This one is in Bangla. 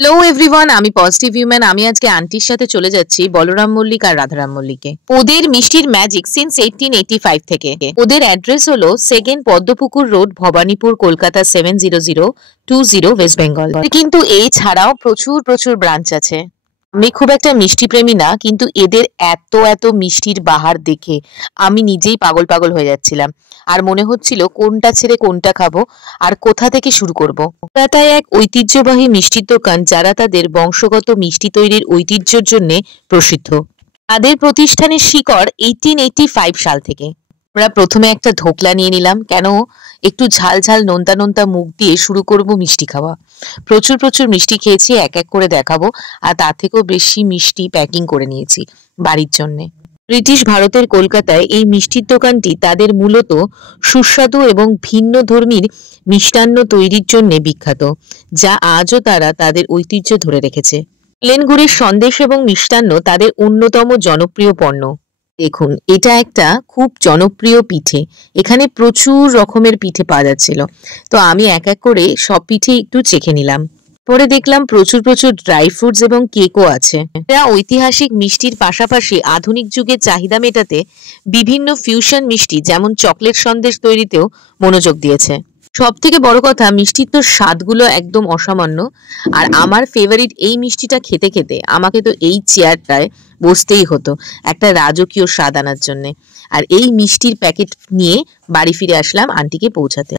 হ্যালো এভরিওয়ান, আমি পজিটিভ হিউম্যান। আমি আজকে আন্টির সাথে চলে যাচ্ছি বলরাম মল্লিক আর রাধারাম মল্লিকে। ওদের মিষ্টির ম্যাজিক সিন্স 1885 থেকে। ওদের অ্যাড্রেস হলো second Padmapukur road, Bhowanipur, Kolkata 700220, west Bengal. কিন্তু এই ছাড়াও প্রচুর প্রচুর ব্রাঞ্চ আছে। আমি খুব একটা মিষ্টি প্রেমী না, কিন্তু এদের এত এত মিষ্টির বাহার দেখে আমি নিজেই পাগল পাগল হয়ে যাচ্ছিলাম। আর মনে হচ্ছিল কোনটা ছেড়ে কোনটা খাবো আর কোথা থেকে শুরু করব। কলকাতায় এক ঐতিহ্যবাহী মিষ্টির দোকান, যারা তাদের বংশগত মিষ্টি তৈরির ঐতিহ্যের জন্য প্রসিদ্ধ। তাদের প্রতিষ্ঠানের শিকড় 1885 সাল থেকে। আমরা প্রথমে একটা ধোকলা নিয়ে নিলাম, কেন একটু ঝাল ঝাল নোনতা নোনতা মুখ দিয়ে শুরু করব মিষ্টি খাওয়া। প্রচুর প্রচুর মিষ্টি খেয়েছি, এক এক করে দেখাবো। আর তার থেকেও বেশি মিষ্টি প্যাকিং করে নিয়েছি বাড়ির জন্যে। ব্রিটিশ ভারতের কলকাতায় এই মিষ্টির দোকানটি তাদের মূলত সুস্বাদু এবং ভিন্ন ধর্মীর মিষ্টান্ন তৈরির জন্য বিখ্যাত, যা আজও তারা তাদের ঐতিহ্য ধরে রেখেছে। প্লেন গুড়ের সন্দেশ এবং মিষ্টান্ন তাদের অন্যতম জনপ্রিয় পণ্য। দেখুন, এটা একটা খুব জনপ্রিয় পিঠে। এখানে প্রচুর রকমের পিঠে পাওয়া যাচ্ছিল, তো আমি এক এক করে সব পিঠে একটু চেখে নিলাম। পরে দেখলাম প্রচুর প্রচুর ড্রাই ফ্রুটস এবং কেকও আছে। এরা ঐতিহাসিক মিষ্টির পাশাপাশি আধুনিক যুগের চাহিদা মেটাতে বিভিন্ন ফিউশন মিষ্টি যেমন চকলেট সন্দেশ তৈরিতেও মনোযোগ দিয়েছে। সব থেকে বড় কথা, মিষ্টির তো স্বাদগুলো একদম অসামান্য। আর আমার ফেভারিট এই মিষ্টিটা খেতে খেতে আমাকে তো এই চেয়ারটায় বসতেই হতো একটা রাজকীয় স্বাদ আনার জন্যে। আর এই মিষ্টির প্যাকেট নিয়ে বাড়ি ফিরে আসলাম আন্টিকে পৌঁছাতে।